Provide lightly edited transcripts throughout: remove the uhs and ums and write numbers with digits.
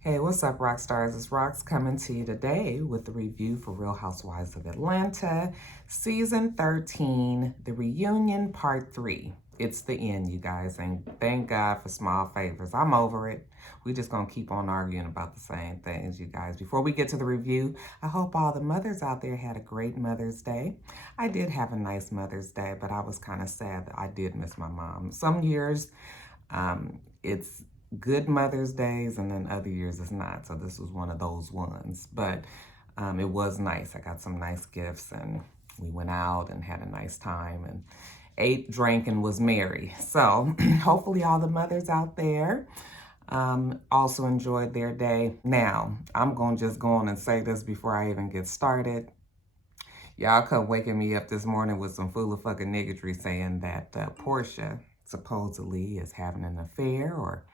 Hey, what's up, rock stars? It's Rox coming to you today with the review for Real Housewives of Atlanta, Season 13, The Reunion Part 3. It's the end, you guys, and thank God for small favors. I'm over it. We just gonna keep on arguing about the same things, you guys. Before we get to the review, I hope all the mothers out there had a great Mother's Day. I did have a nice Mother's Day, but I was kind of sad that I did miss my mom. Some years, it's good Mother's Days, and then other years it's not. So this was one of those ones. But it was nice. I got some nice gifts, and we went out and had a nice time and ate, drank, and was merry. So hopefully all the mothers out there also enjoyed their day. Now, I'm going to just go on and say this before I even get started. Y'all come waking me up this morning with some fool of fucking niggardry saying that Porsha supposedly is having an affair, or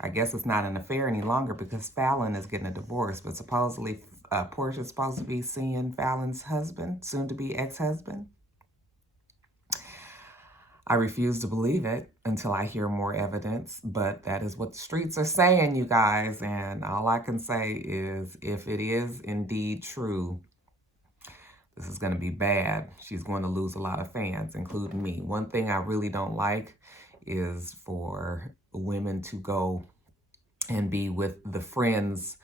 I guess it's not an affair any longer because Fallon is getting a divorce, but supposedly Porsha's supposed to be seeing Fallon's husband, soon-to-be ex-husband. I refuse to believe it until I hear more evidence, but that is what the streets are saying, you guys, and all I can say is if it is indeed true, this is going to be bad. She's going to lose a lot of fans, including me. One thing I really don't like is for women to go and be with the friends,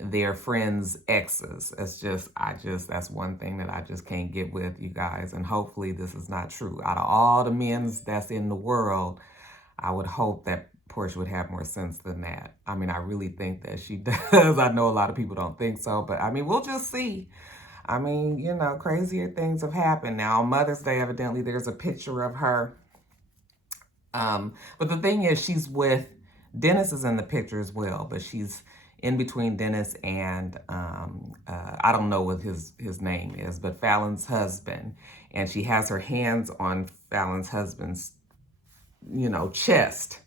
their friends' exes. That's one thing that I just can't get with, you guys. And hopefully this is not true. Out of all the men that's in the world, I would hope that Porsha would have more sense than that. I mean, I really think that she does. I know a lot of people don't think so, but I mean, we'll just see. I mean, you know, crazier things have happened. Now, on Mother's Day, evidently, there's a picture of her. But the thing is, she's with, Dennis is in the picture as well, but she's in between Dennis and, I don't know what his name is, but Fallon's husband. And she has her hands on Fallon's husband's, you know, chest.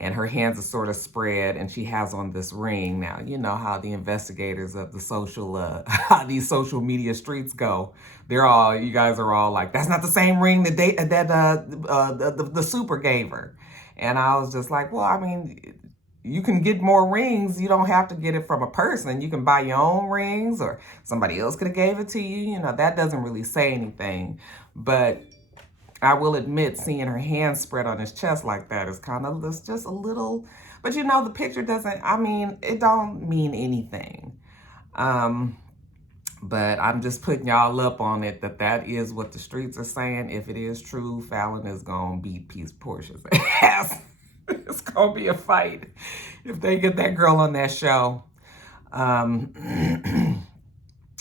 And her hands are sort of spread, and she has on this ring. Now, you know how the investigators of the how these social media streets go. You guys are all like, that's not the same ring that the super gave her. And I was just like, well, I mean, you can get more rings. You don't have to get it from a person. You can buy your own rings, or somebody else could have gave it to you. You know, that doesn't really say anything. But I will admit, seeing her hands spread on his chest like that is kind of just a little, but you know, the picture doesn't, I mean, it don't mean anything. But I'm just putting y'all up on it that is what the streets are saying. If it is true, Fallon is going to beat Portia's ass. It's going to be a fight if they get that girl on that show.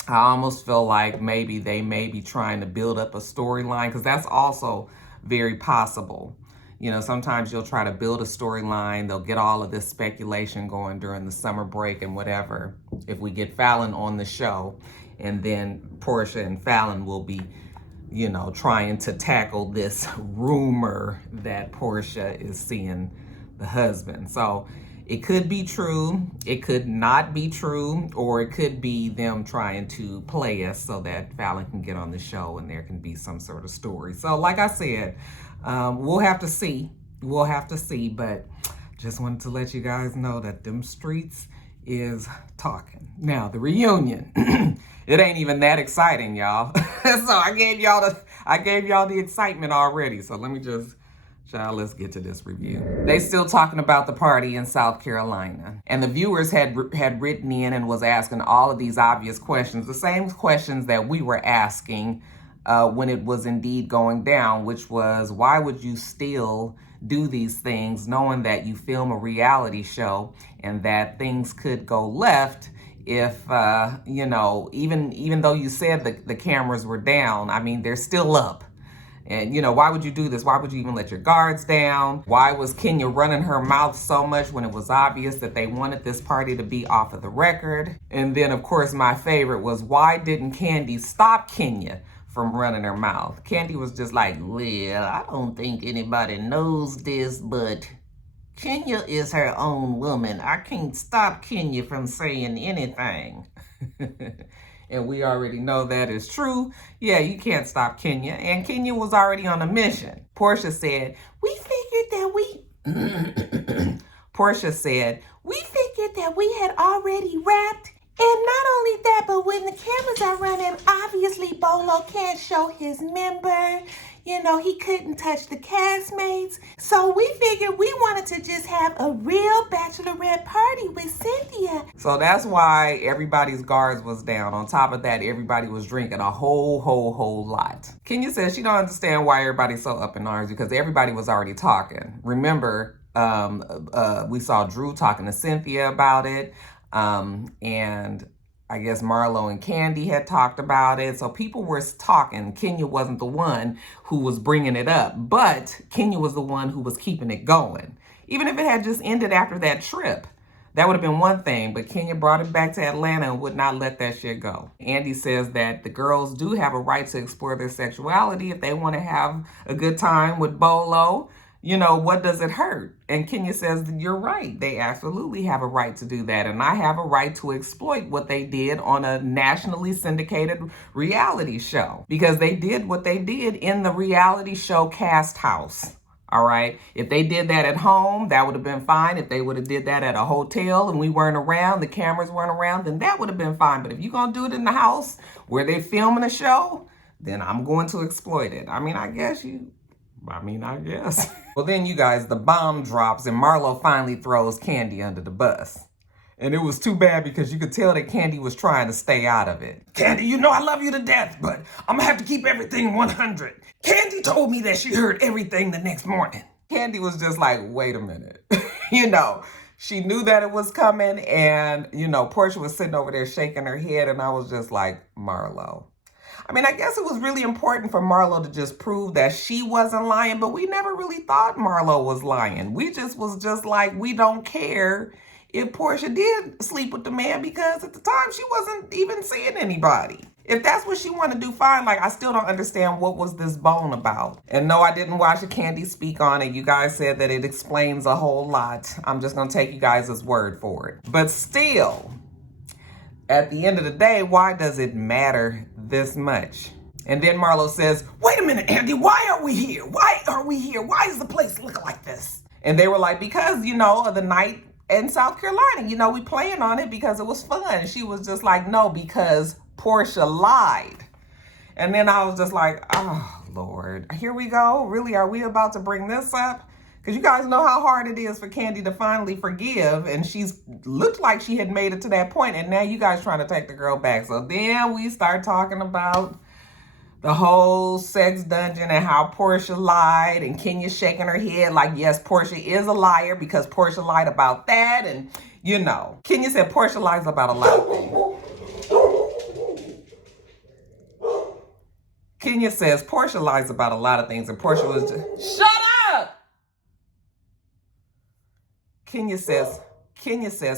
I almost feel like maybe they may be trying to build up a storyline, because that's also very possible. You know, sometimes you'll try to build a storyline. They'll get all of this speculation going during the summer break and whatever. If we get Fallon on the show, and then Porsha and Fallon will be, you know, trying to tackle this rumor that Porsha is seeing the husband. So it could be true, it could not be true, or it could be them trying to play us so that Fallon can get on the show and there can be some sort of story. So like I said, we'll have to see. We'll have to see, but just wanted to let you guys know that them streets is talking. Now, the reunion, it ain't even that exciting, y'all. So I gave y'all the excitement already. So let me just, child, let's get to this review. They still talking about the party in South Carolina. And the viewers had written in and was asking all of these obvious questions, the same questions that we were asking when it was indeed going down, which was, why would you still do these things knowing that you film a reality show and that things could go left if, you know, even though you said the cameras were down, I mean, they're still up. And, you know, why would you do this? Why would you even let your guards down? Why was Kenya running her mouth so much when it was obvious that they wanted this party to be off of the record? And then, of course, my favorite was, why didn't Kandi stop Kenya from running her mouth? Kandi was just like, well, I don't think anybody knows this, but Kenya is her own woman. I can't stop Kenya from saying anything. And we already know that is true. Yeah, you can't stop Kenya. And Kenya was already on a mission. Porsha said, we figured that Porsha said, We figured that we had already wrapped. And not only that, but when the cameras are running, obviously Bolo can't show his member. You know, he couldn't touch the castmates. So we figured we wanted to just have a real bachelorette party with Cynthia. So that's why everybody's guards was down. On top of that, everybody was drinking a whole lot. Kenya says she don't understand why everybody's so up in arms because everybody was already talking. Remember, we saw Drew talking to Cynthia about it. And I guess Marlo and Candy had talked about it. So people were talking. Kenya wasn't the one who was bringing it up, but Kenya was the one who was keeping it going. Even if it had just ended after that trip, that would have been one thing, but Kenya brought it back to Atlanta and would not let that shit go. Andy says that the girls do have a right to explore their sexuality if they want to have a good time with Bolo. You know, what does it hurt? And Kenya says, you're right. They absolutely have a right to do that. And I have a right to exploit what they did on a nationally syndicated reality show. Because they did what they did in the reality show Cast House. All right. If they did that at home, that would have been fine. If they would have did that at a hotel and we weren't around, the cameras weren't around, then that would have been fine. But if you're going to do it in the house where they're filming a show, then I'm going to exploit it. I guess. Well, then you guys, the bomb drops and Marlo finally throws Candy under the bus. And it was too bad because you could tell that Candy was trying to stay out of it. Candy, you know I love you to death, but I'm gonna have to keep everything 100. Candy told me that she heard everything the next morning. Candy was just like, wait a minute. You know, she knew that it was coming and, you know, Porsha was sitting over there shaking her head and I was just like, Marlo. I guess it was really important for Marlo to just prove that she wasn't lying, but we never really thought Marlo was lying. We was just like, we don't care if Porsha did sleep with the man because at the time she wasn't even seeing anybody. If that's what she wanted to do, fine. Like, I still don't understand what was this bone about. And no, I didn't watch a Candy speak on it. You guys said that it explains a whole lot. I'm just going to take you guys' word for it. But still, at the end of the day, why does it matter this much? And then Marlo says, wait a minute, Andy, why are we here? Why are we here? Why does the place look like this? And they were like, because, you know, of the night in South Carolina, you know, we planned on it because it was fun. And she was just like, no, because Porsha lied. And then I was just like, oh, Lord, here we go. Really, are we about to bring this up? Because you guys know how hard it is for Candy to finally forgive. And she's looked like she had made it to that point. And now you guys trying to take the girl back. So then we start talking about the whole sex dungeon and how Porsha lied. And Kenya shaking her head like, yes, Porsha is a liar because Porsha lied about that. And, you know, Kenya said Porsha lies about a lot of things. Kenya says Porsha lies about a lot of things. And Porsha was just, shut up! Kenya says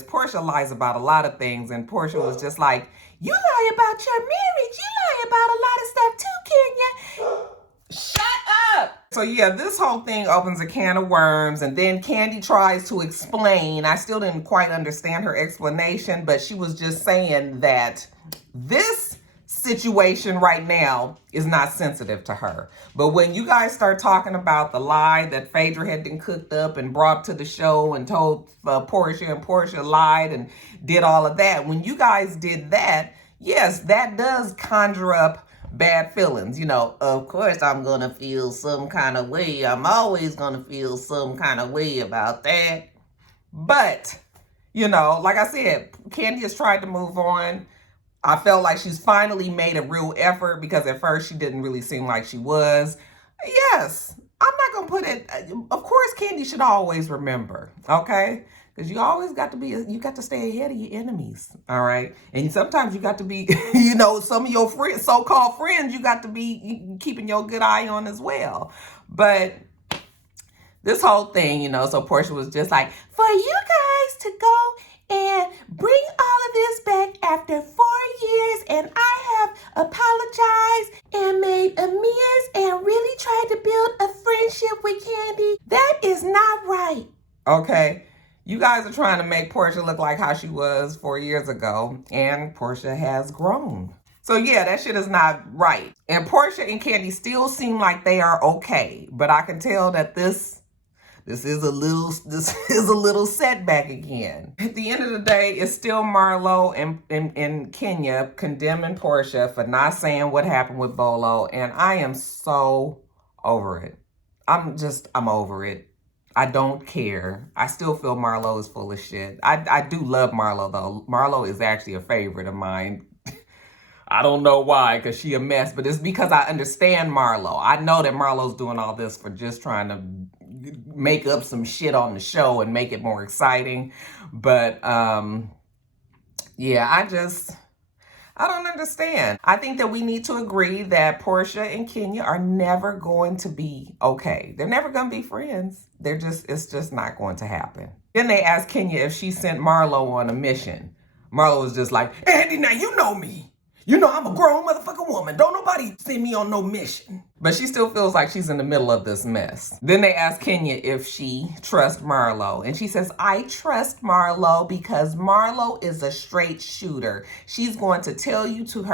Porsha lies about a lot of things, and Porsha was just like, you lie about your marriage. You lie about a lot of stuff too, Kenya. Shut up! So yeah, this whole thing opens a can of worms, and then Candy tries to explain. I still didn't quite understand her explanation, but she was just saying that this situation right now is not sensitive to her. But when you guys start talking about the lie that Phaedra had been cooked up and brought to the show and told Porsha, and Porsha lied and did all of that, when you guys did that, yes, that does conjure up bad feelings. You know, of course I'm gonna feel some kind of way. I'm always gonna feel some kind of way about that. But, you know, like I said, Candy has tried to move on. I felt like she's finally made a real effort because at first she didn't really seem like she was. Yes, I'm not going to put it. Of course, Candy should always remember, okay? Because you always got to be, you got to stay ahead of your enemies, all right? And sometimes you got to be, you know, some of your friends, so-called friends, you got to be keeping your good eye on as well. But this whole thing, you know, so Porsha was just like, for you guys to go and bring all of this back after 4 years, and I have apologized and made amends and really tried to build a friendship with Candy. That is not right. Okay, you guys are trying to make Porsha look like how she was 4 years ago, and Porsha has grown. So yeah, that shit is not right. And Porsha and Candy still seem like they are okay, but I can tell that this this is a little setback again. At the end of the day, it's still Marlo and Kenya condemning Porsha for not saying what happened with Bolo, and I am so over it. I'm over it. I don't care. I still feel Marlo is full of shit. I do love Marlo though. Marlo is actually a favorite of mine. I don't know why, because she a mess, but it's because I understand Marlo. I know that Marlo's doing all this for just trying to make up some shit on the show and make it more exciting. But yeah, I don't understand. I think that we need to agree that Porsha and Kenya are never going to be okay. They're never going to be friends. It's just not going to happen. Then they asked Kenya if she sent Marlo on a mission. Marlo was just like, Andy, now you know me. You know I'm a grown motherfucking woman. Don't nobody send me on no mission. But she still feels like she's in the middle of this mess. Then they ask Kenya if she trusts Marlo. And she says, I trust Marlo because Marlo is a straight shooter. She's going to tell you to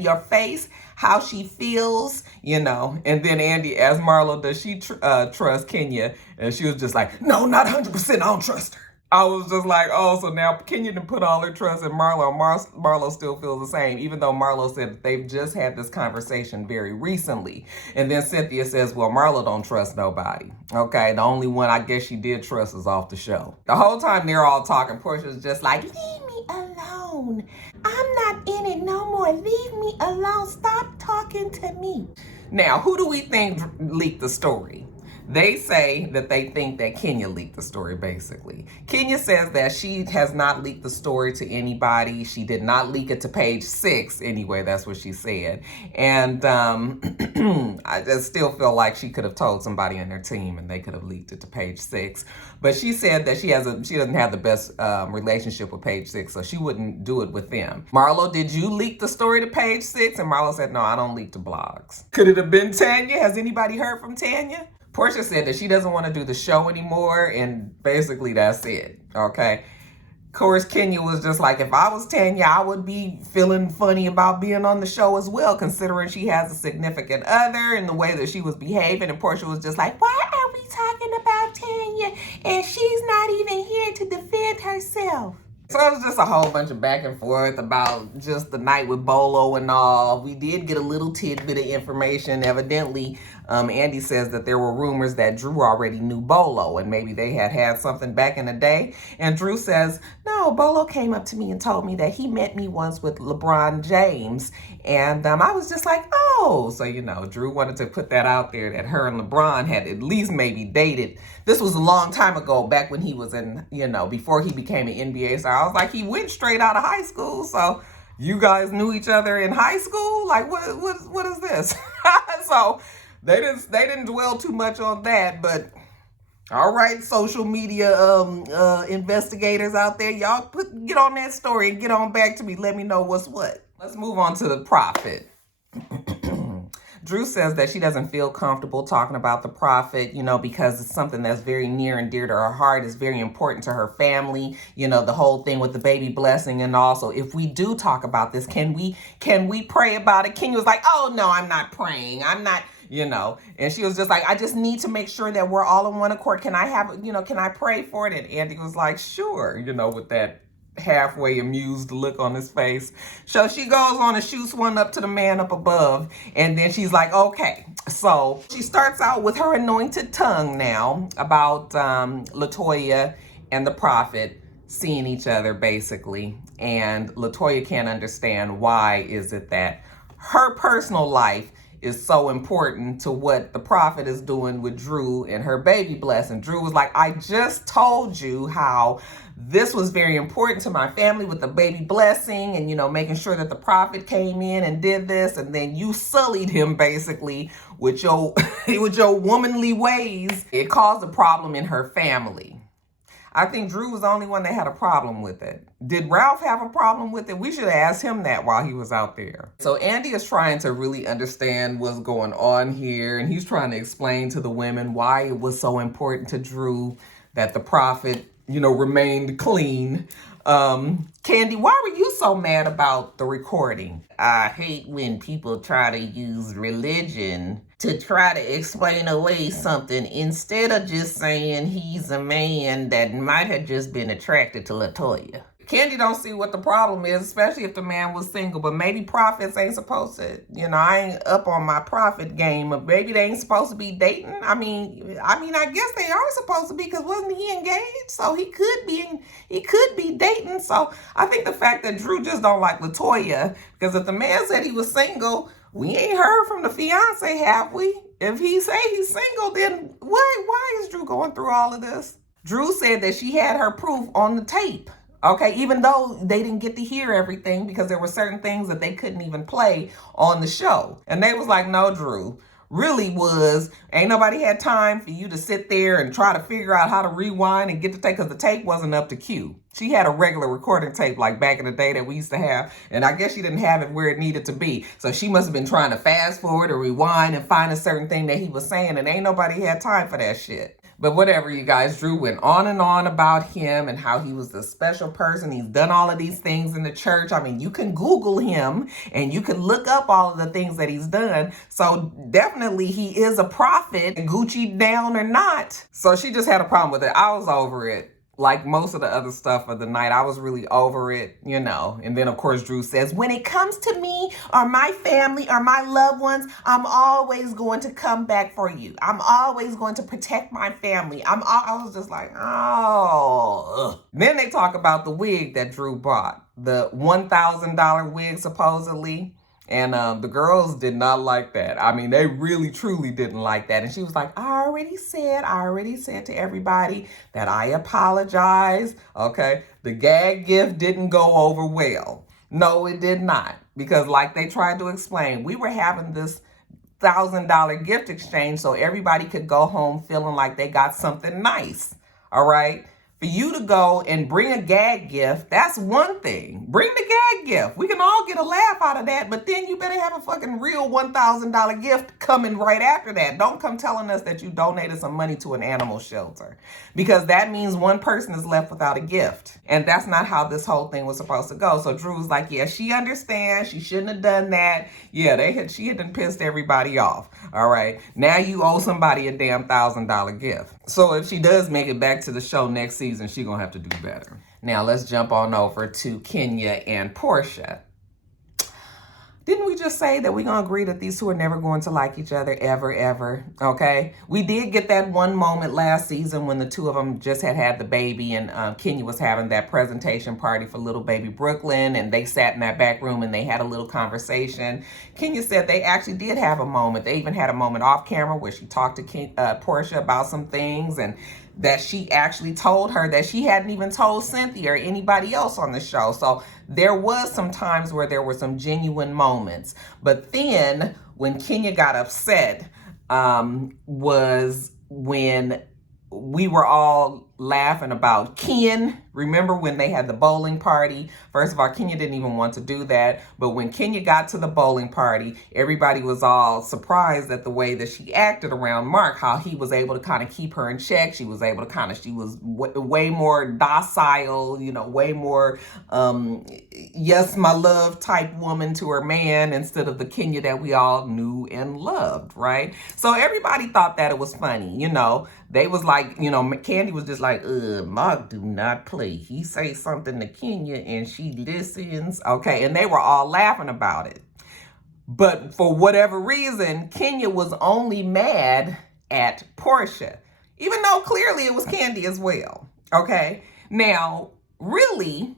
your face how she feels, you know. And then Andy asked Marlo, does she trust Kenya? And she was just like, no, not 100%. I don't trust her. I was just like, oh, so now Kenya done put all her trust in Marlo. Marlo still feels the same, even though Marlo said that they've just had this conversation very recently. And then Cynthia says, well, Marlo don't trust nobody. Okay, the only one I guess she did trust is off the show. The whole time they're all talking, Portia's just like, leave me alone. I'm not in it no more. Leave me alone. Stop talking to me. Now, who do we think leaked the story? They say that they think that Kenya leaked the story, basically. Kenya says that she has not leaked the story to anybody. She did not leak it to Page 6, anyway, that's what she said. And I just still feel like she could have told somebody on her team and they could have leaked it to Page 6. But she said that she doesn't have the best relationship with Page 6, so she wouldn't do it with them. Marlo, did you leak the story to Page 6? And Marlo said, no, I don't leak to blogs. Could it have been Tanya? Has anybody heard from Tanya? Porsha said that she doesn't want to do the show anymore, and basically that's it, okay? Of course, Kenya was just like, if I was Tanya, I would be feeling funny about being on the show as well, considering she has a significant other and the way that she was behaving. And Porsha was just like, why are we talking about Tanya and she's not even here to defend herself? So it was just a whole bunch of back and forth about just the night with Bolo and all. We did get a little tidbit of information. Evidently, Andy says that there were rumors that Drew already knew Bolo and maybe they had something back in the day. And Drew says, no, Bolo came up to me and told me that he met me once with LeBron James. And I was just like, oh. So, you know, Drew wanted to put that out there that her and LeBron had at least maybe dated. This was a long time ago, back when he was in, you know, before he became an NBA star. I was like, he went straight out of high school. So you guys knew each other in high school? Like, what is this? So they didn't dwell too much on that, but all right, social media investigators out there, y'all get on that story and get on back to me. Let me know what's what. Let's move on to the prophet. Drew says that she doesn't feel comfortable talking about the prophet, you know, because it's something that's very near and dear to her heart. It's very important to her family, you know, the whole thing with the baby blessing. And also, if we do talk about this, can we pray about it? Kenya was like, oh, no, I'm not praying. I'm not, you know. And she was just like, I just need to make sure that we're all in one accord. Can I pray for it? And Andy was like, sure, you know, with that halfway amused look on his face. So she goes on and shoots one up to the man up above, and then she's like, okay. So she starts out with her anointed tongue now about LaToya and the prophet seeing each other, basically. And LaToya can't understand why is it that her personal life is so important to what the prophet is doing with Drew and her baby blessing. Drew was like, I just told you how this was very important to my family with the baby blessing and, you know, making sure that the prophet came in and did this. And then you sullied him basically with your, with your womanly ways. It caused a problem in her family. I think Drew was the only one that had a problem with it. Did Ralph have a problem with it? We should have asked him that while he was out there. So Andy is trying to really understand what's going on here. And he's trying to explain to the women why it was so important to Drew that the prophet, you know, remained clean. Candy, why were you so mad about the recording? I hate when people try to use religion to try to explain away something instead of just saying he's a man that might have just been attracted to LaToya. Candy don't see what the problem is, especially if the man was single. But maybe prophets ain't supposed to, I ain't up on my prophet game. But maybe they ain't supposed to be dating. I mean, I guess they are supposed to be, because wasn't he engaged? So he could be dating. So I think the fact that Drew just don't like LaToya, because if the man said he was single, we ain't heard from the fiance, have we? If he say he's single, then why is Drew going through all of this? Drew said that she had her proof on the tape. Okay, even though they didn't get to hear everything because there were certain things that they couldn't even play on the show. And they was like, no, Drew, ain't nobody had time for you to sit there and try to figure out how to rewind and get the tape, because the tape wasn't up to cue. She had a regular recording tape like back in the day that we used to have, and I guess she didn't have it where it needed to be. So she must have been trying to fast forward or rewind and find a certain thing that he was saying, and ain't nobody had time for that shit. But whatever, you guys, Drew went on and on about him and how he was the special person. He's done all of these things in the church. I mean, you can Google him and you can look up all of the things that he's done. So definitely he is a prophet, Gucci down or not. So she just had a problem with it. I was over it. Like most of the other stuff of the night, I was really over it, And then, of course, Drew says, when it comes to me or my family or my loved ones, I'm always going to come back for you. I'm always going to protect my family. I was just like, oh. Ugh. Then they talk about the wig that Drew bought, the $1,000 wig, supposedly. And the girls did not like that. I mean, they really, truly didn't like that. And she was like, I already said to everybody that I apologize. Okay. The gag gift didn't go over well. No, it did not. Because like they tried to explain, we were having this $1,000 gift exchange so everybody could go home feeling like they got something nice. All right. For you to go and bring a gag gift, that's one thing. Bring the gag gift. We can all get a laugh out of that, but then you better have a fucking real $1,000 gift coming right after that. Don't come telling us that you donated some money to an animal shelter, because that means one person is left without a gift. And that's not how this whole thing was supposed to go. So Drew was like, yeah, she understands. She shouldn't have done that. Yeah, she had done pissed everybody off. All right. Now you owe somebody a damn $1,000 gift. So if she does make it back to the show next season, she's going to have to do better. Now let's jump on over to Kenya and Porsha. Didn't we just say that we're going to agree that these two are never going to like each other ever, okay? We did get that one moment last season when the two of them just had the baby, and Kenya was having that presentation party for little baby Brooklyn, and they sat in that back room and they had a little conversation. Kenya said they actually did have a moment. They even had a moment off camera where she talked to Porsha about some things, and that she actually told her that she hadn't even told Cynthia or anybody else on the show. So there was some times where there were some genuine moments. But then when Kenya got upset was when we were all laughing about Ken. Remember when they had the bowling party? First of all, Kenya didn't even want to do that. But when Kenya got to the bowling party, everybody was all surprised at the way that she acted around Mark, how he was able to kind of keep her in check. She was able to she was way more docile, way more, yes, my love type woman to her man, instead of the Kenya that we all knew and loved, right? So everybody thought that it was funny, They was like, Candy was just like, Mark do not play. He say something to Kenya and she listens. Okay, and they were all laughing about it. But for whatever reason, Kenya was only mad at Porsha, even though clearly it was Candy as well. Okay, now, really,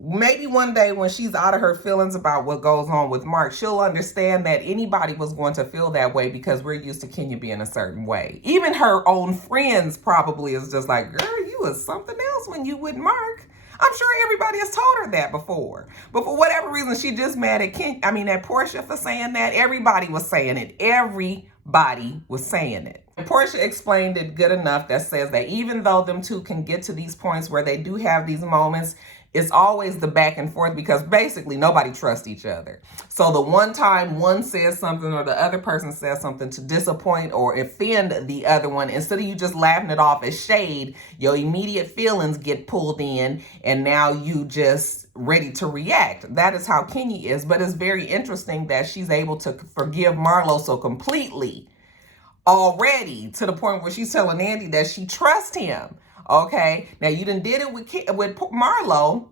maybe one day when she's out of her feelings about what goes on with Mark, she'll understand that anybody was going to feel that way because we're used to Kenya being a certain way. Even her own friends probably is just like, girl, you was something else when you with Mark. I'm sure everybody has told her that before. But for whatever reason, she just mad at at Porsha for saying that. Everybody was saying it. Everybody was saying it. And Porsha explained it good enough that says that even though them two can get to these points where they do have these moments, it's always the back and forth because basically nobody trusts each other. So the one time one says something or the other person says something to disappoint or offend the other one, instead of you just laughing it off as shade, your immediate feelings get pulled in and now you just ready to react. That is how Kenya is. But it's very interesting that she's able to forgive Marlo so completely already, to the point where she's telling Andy that she trusts him. Okay, now you done did it with Marlo.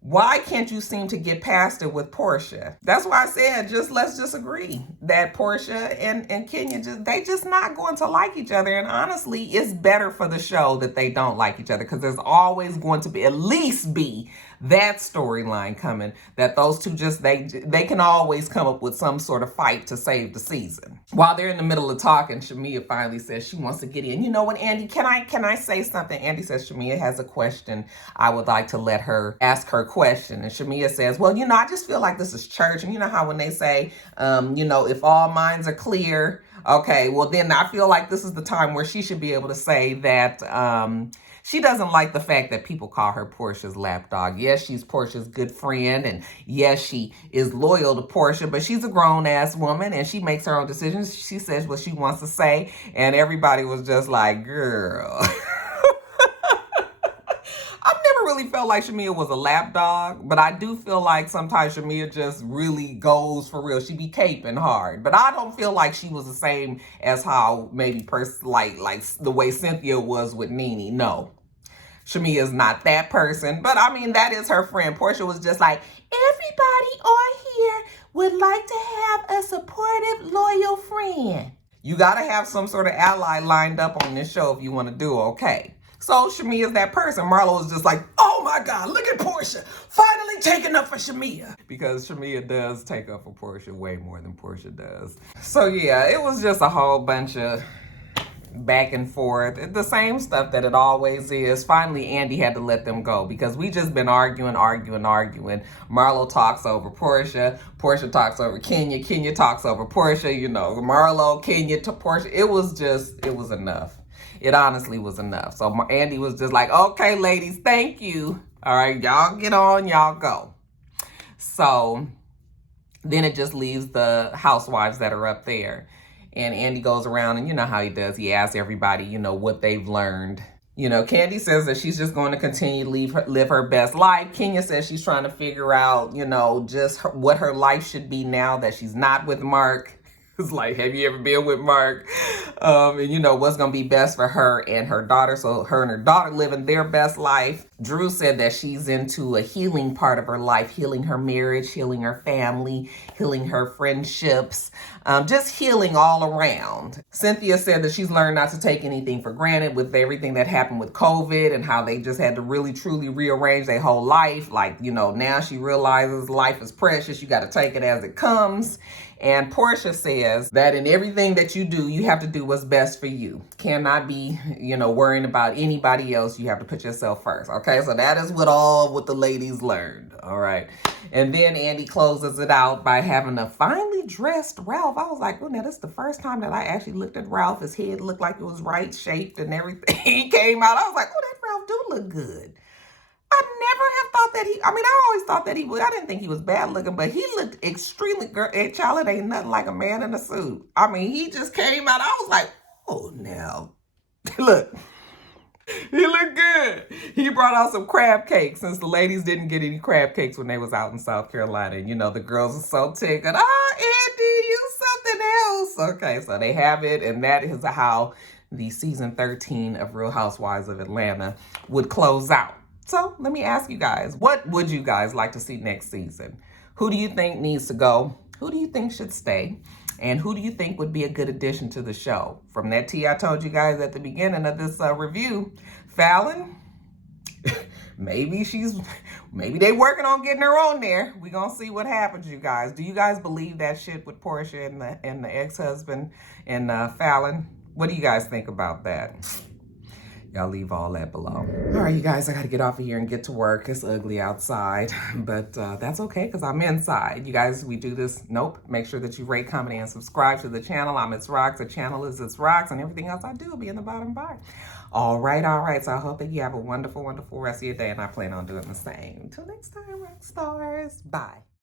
Why can't you seem to get past it with Porsha? That's why I said, let's just agree that Porsha and Kenya, they just not going to like each other. And honestly, it's better for the show that they don't like each other, because there's always going to be, at least be, that storyline coming, that those two just, they can always come up with some sort of fight to save the season. While they're in the middle of talking, Shamia finally says she wants to get in. You know what, Andy, can I say something? Andy says Shamia has a question. I would like to let her ask her question. And Shamia says, well, I just feel like this is church. And you know how when they say, if all minds are clear, okay, well then I feel like this is the time where she should be able to say that she doesn't like the fact that people call her Porsha's lapdog. Yes, she's Porsha's good friend, and yes, she is loyal to Porsha, but she's a grown-ass woman, and she makes her own decisions. She says what she wants to say, and everybody was just like, girl. I've never really felt like Shamia was a lapdog, but I do feel like sometimes Shamia just really goes for real. She be caping hard, but I don't feel like she was the same as how maybe like the way Cynthia was with Nene. No. Shamia is not that person, but I mean, that is her friend. Porsha was just like, everybody on here would like to have a supportive, loyal friend. You got to have some sort of ally lined up on this show if you want to do okay. So Shamia is that person. Marlo is just like, oh my God, look at Porsha finally taking up for Shamia. Because Shamia does take up for Porsha way more than Porsha does. So yeah, it was just a whole bunch of back and forth, the same stuff that it always is. Finally, Andy had to let them go because we just been arguing. Marlo talks over Porsha. Porsha talks over Kenya. Kenya talks over Porsha. Marlo, Kenya to Porsha. It was enough. It honestly was enough. So Andy was just like, okay, ladies, thank you. All right, y'all get on, y'all go. So then it just leaves the housewives that are up there. And Andy goes around, and you know how he does. He asks everybody, what they've learned. Candy says that she's just going to continue to live her best life. Kenya says she's trying to figure out, what her life should be now that she's not with Mark. It's like, have you ever been with Mark? And what's going to be best for her and her daughter. So her and her daughter living their best life. Drew said that she's into a healing part of her life, healing her marriage, healing her family, healing her friendships, just healing all around. Cynthia said that she's learned not to take anything for granted with everything that happened with COVID and how they just had to really, truly rearrange their whole life. Like, now she realizes life is precious. You got to take it as it comes. And Porsha says that in everything that you do, you have to do what's best for you. Cannot be, worrying about anybody else. You have to put yourself first. Okay, so that is what the ladies learned. All right. And then Andy closes it out by having a finely dressed Ralph. I was like, oh, now this is the first time that I actually looked at Ralph. His head looked like it was right shaped and everything. He came out. I was like, oh, that Ralph do look good. I never have thought that I always thought that he would. I didn't think he was bad looking, but he looked extremely good. Child, it ain't nothing like a man in a suit. He just came out. I was like, oh, now, look, he looked good. He brought out some crab cakes since the ladies didn't get any crab cakes when they was out in South Carolina. And, the girls are so tickled. Oh, Andy, you something else. Okay, so they have it, and that is how the season 13 of Real Housewives of Atlanta would close out. So let me ask you guys, what would you guys like to see next season? Who do you think needs to go? Who do you think should stay? And who do you think would be a good addition to the show? From that tea I told you guys at the beginning of this review, Fallon, maybe they working on getting her on there. We gonna see what happens, you guys. Do you guys believe that shit with Porsha and the ex-husband and Fallon? What do you guys think about that? Y'all leave all that below. All right, you guys, I gotta get off of here and get to work. It's ugly outside, but that's okay because I'm inside. You guys, we do this. Nope. Make sure that you rate, comment, and subscribe to the channel. I'm itsrox. The channel is itsrox, and everything else I do will be in the bottom bar. All right, all right. So I hope that you have a wonderful, wonderful rest of your day, and I plan on doing the same. Until next time, rock stars. Bye.